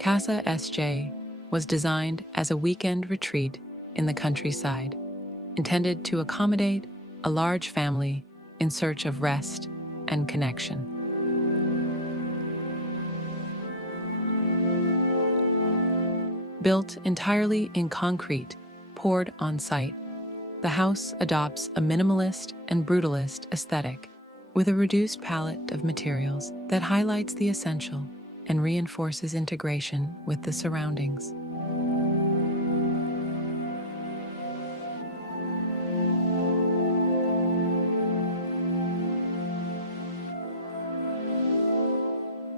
Casa SJ was designed as a weekend retreat in the countryside, intended to accommodate a large family in search of rest and connection. Built entirely in concrete, poured on site, the house adopts a minimalist and brutalist aesthetic with a reduced palette of materials that highlights the essential and reinforces integration with the surroundings.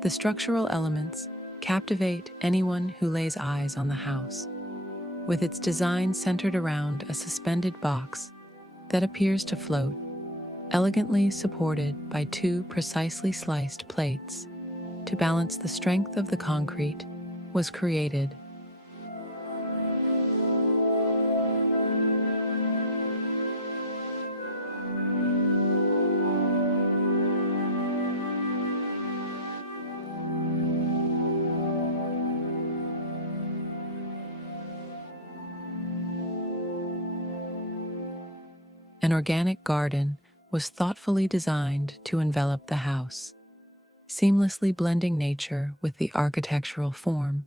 The structural elements captivate anyone who lays eyes on the house, with its design centered around a suspended box that appears to float, elegantly supported by two precisely sliced plates. To balance the strength of the concrete was created an organic garden was thoughtfully designed to envelop the house, seamlessly blending nature with the architectural form.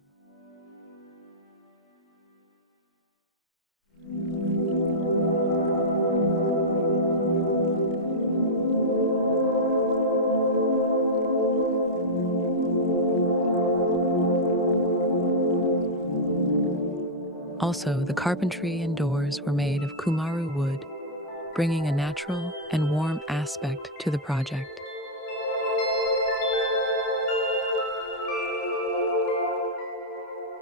Also, the carpentry and doors were made of Kumaru wood, bringing a natural and warm aspect to the project.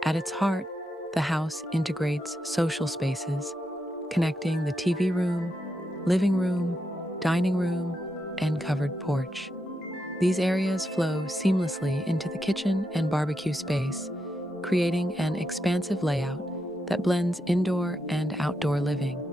At its heart, the house integrates social spaces, connecting the TV room, living room, dining room, and covered porch. These areas flow seamlessly into the kitchen and barbecue space, creating an expansive layout that blends indoor and outdoor living.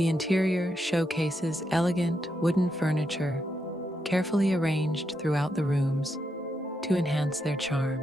The interior showcases elegant wooden furniture, carefully arranged throughout the rooms to enhance their charm.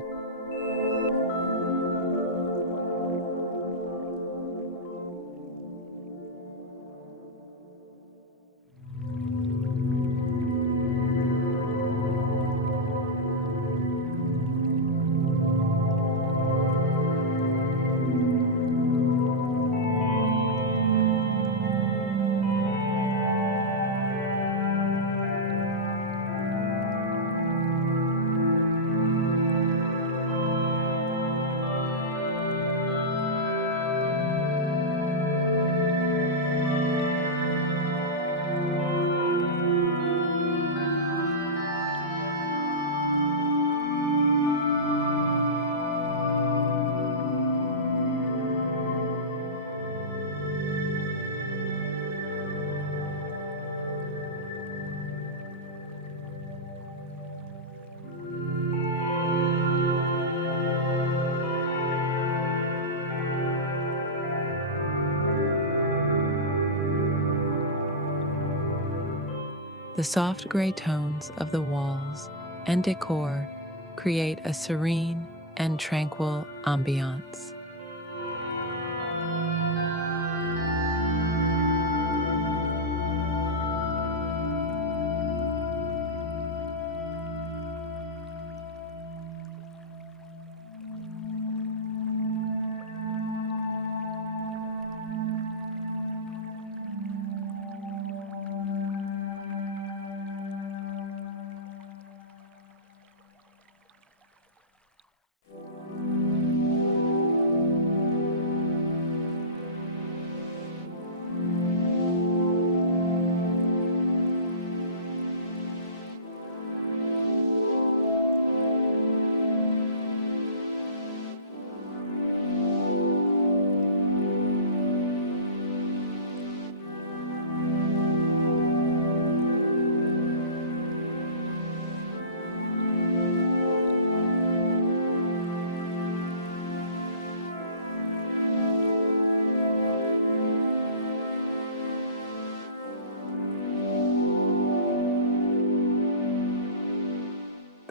The soft gray tones of the walls and decor create a serene and tranquil ambiance.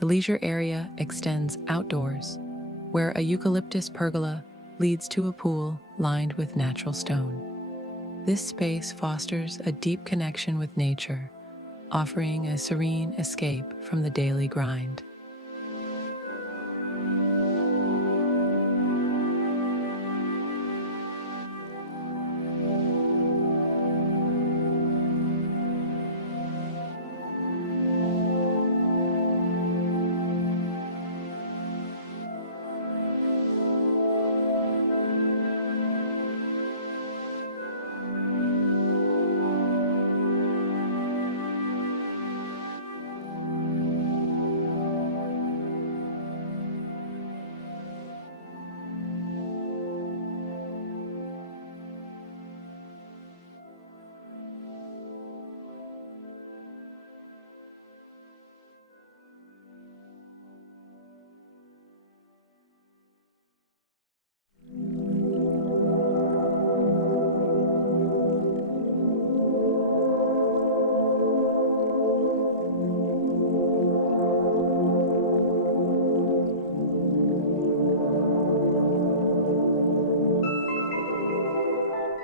The leisure area extends outdoors, where a eucalyptus pergola leads to a pool lined with natural stone. This space fosters a deep connection with nature, offering a serene escape from the daily grind.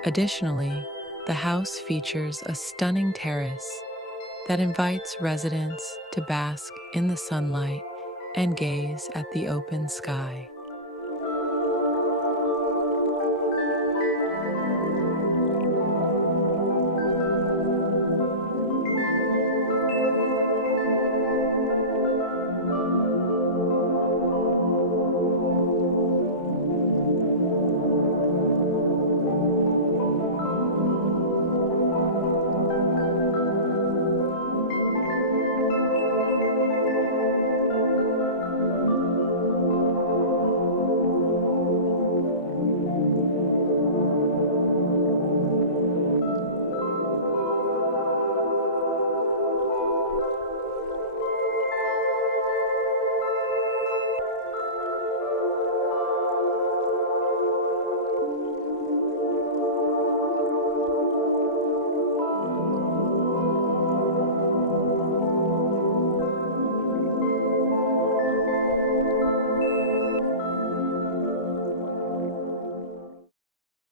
Additionally, the house features a stunning terrace that invites residents to bask in the sunlight and gaze at the open sky.